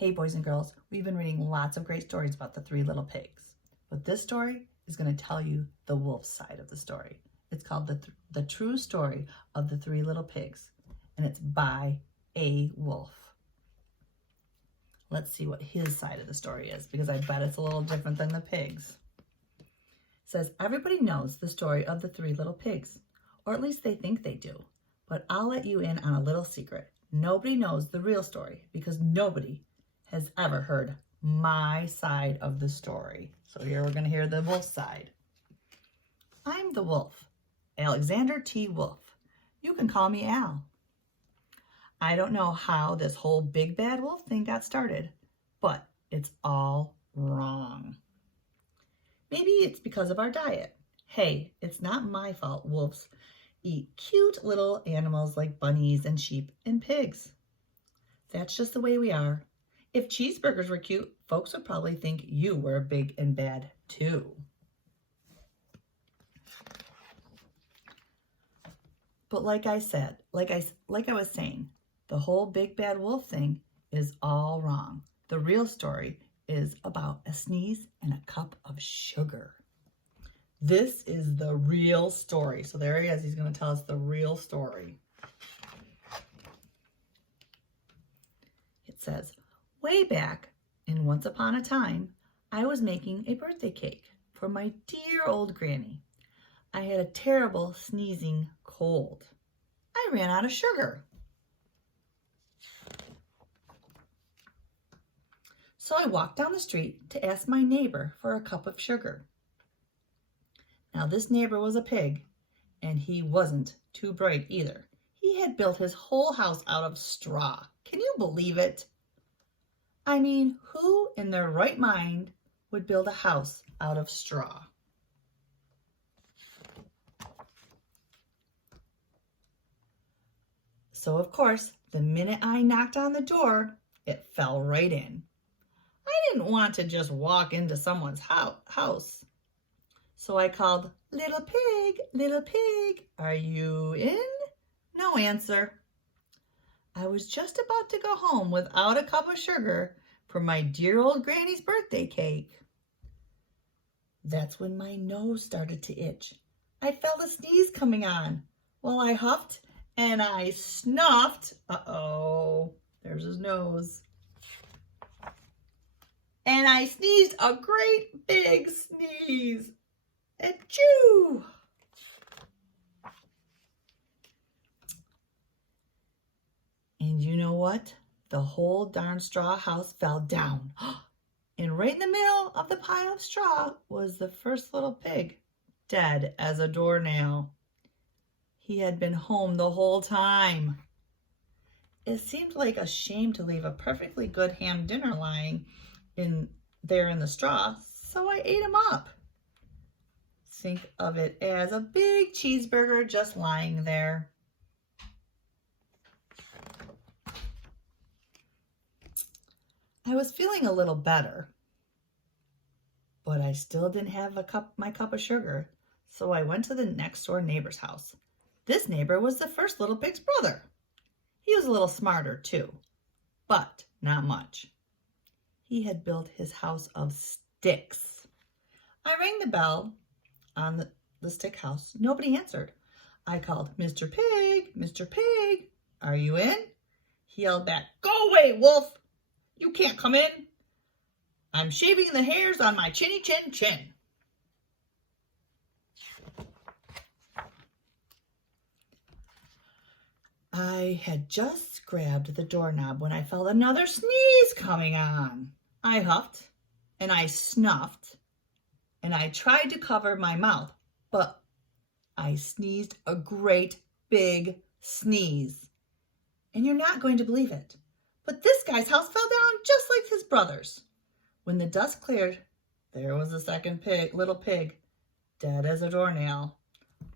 Hey boys and girls, we've been reading lots of great stories about the three little pigs, but this story is going to tell you the wolf side of the story. It's called the True Story of the Three Little Pigs, and it's by a wolf. Let's see what his side of the story is, because I bet it's a little different than the pigs. It says, everybody knows the story of the three little pigs, or at least they think they do, but I'll let you in on a little secret. Nobody knows the real story because nobody has ever heard my side of the story. So here we're going to hear the wolf side. I'm the wolf, Alexander T. Wolf. You can call me Al. I don't know how this whole big bad wolf thing got started, but it's all wrong. Maybe it's because of our diet. Hey, it's not my fault wolves eat cute little animals like bunnies and sheep and pigs. That's just the way we are. If cheeseburgers were cute, folks would probably think you were big and bad too. But like I said, like I was saying, the whole big bad wolf thing is all wrong. The real story is about a sneeze and a cup of sugar. This is the real story. So there he is. He's going to tell us the real story. It says, way back in Once Upon a Time, I was making a birthday cake for my dear old granny. I had a terrible sneezing cold. I ran out of sugar. So I walked down the street to ask my neighbor for a cup of sugar. Now this neighbor was a pig, and he wasn't too bright either. He had built his whole house out of straw. Can you believe it? I mean, who in their right mind would build a house out of straw? So of course, the minute I knocked on the door, it fell right in. I didn't want to just walk into someone's house. So I called, little pig, are you in? No answer. I was just about to go home without a cup of sugar for my dear old granny's birthday cake. That's when my nose started to itch. I felt a sneeze coming on. Well, I huffed and I snuffed. Uh-oh, there's his nose. And I sneezed a great big sneeze. Achoo! And you know what? The whole darn straw house fell down. And right in the middle of the pile of straw was the first little pig, dead as a doornail. He had been home the whole time. It seemed like a shame to leave a perfectly good ham dinner lying there in the straw, so I ate him up. Think of it as a big cheeseburger just lying there. I was feeling a little better, but I still didn't have my cup of sugar, so I went to the next door neighbor's house. This neighbor was the first little pig's brother. He was a little smarter too, but not much. He had built his house of sticks. I rang the bell on the stick house. Nobody answered. I called, Mr. Pig, are you in? He yelled back, go away, wolf. You can't come in. I'm shaving the hairs on my chinny chin. I had just grabbed the doorknob when I felt another sneeze coming on. I huffed and I snuffed and I tried to cover my mouth, but I sneezed a great big sneeze. And you're not going to believe it, but this guy's house fell down just like his brother's. When the dust cleared, there was the second little pig, dead as a doornail.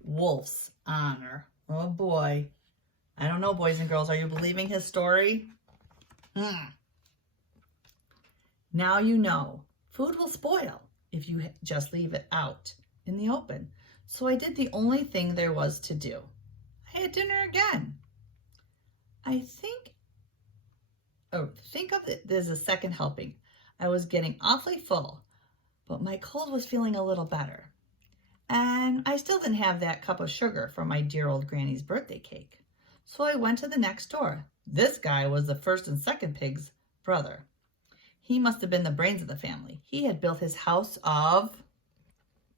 Wolf's honor. Oh boy. I don't know, boys and girls, are you believing his story? Now you know, food will spoil if you just leave it out in the open. So I did the only thing there was to do. I had dinner again. I think oh, think of it as a second helping. I was getting awfully full, but my cold was feeling a little better. And I still didn't have that cup of sugar for my dear old granny's birthday cake. So I went to the next door. This guy was the first and second pig's brother. He must have been the brains of the family. He had built his house of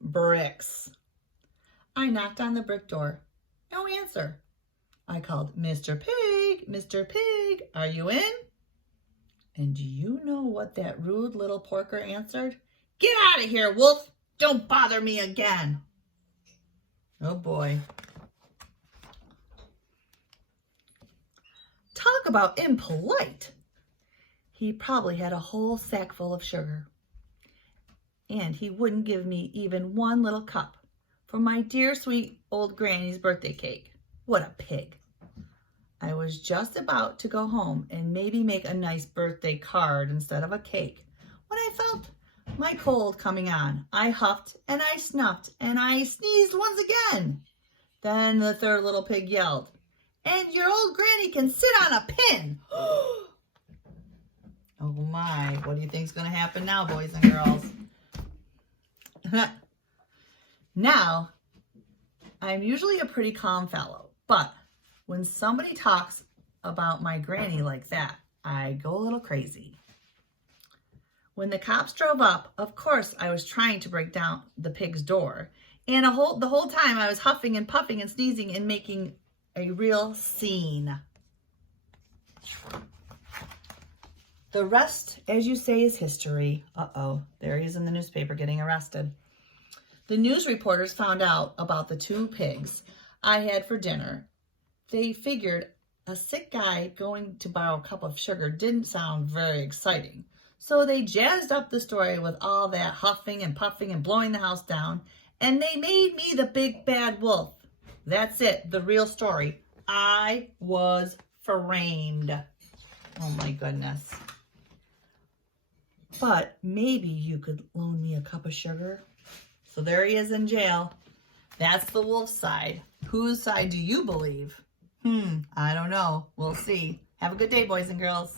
bricks. I knocked on the brick door. No answer. I called, Mr. Pig, Mr. Pig, are you in? And do you know what that rude little porker answered? Get out of here, wolf. Don't bother me again. Oh boy. Talk about impolite. He probably had a whole sack full of sugar. And he wouldn't give me even one little cup for my dear sweet old granny's birthday cake. What a pig. I was just about to go home and maybe make a nice birthday card instead of a cake when I felt my cold coming on. I huffed and I snuffed and I sneezed once again. Then the third little pig yelled, and your old granny can sit on a pin. Oh my, what do you think's going to happen now, boys and girls? Now, I'm usually a pretty calm fellow, but when somebody talks about my granny like that, I go a little crazy. When the cops drove up, of course, I was trying to break down the pig's door. And the whole time I was huffing and puffing and sneezing and making a real scene. The rest, as you say, is history. Uh-oh, there he is in the newspaper getting arrested. The news reporters found out about the two pigs I had for dinner. They figured a sick guy going to borrow a cup of sugar didn't sound very exciting. So they jazzed up the story with all that huffing and puffing and blowing the house down, and they made me the big bad wolf. That's it, the real story. I was framed. Oh my goodness. But maybe you could loan me a cup of sugar. So there he is in jail. That's the wolf's side. Whose side do you believe? I don't know. We'll see. Have a good day, boys and girls.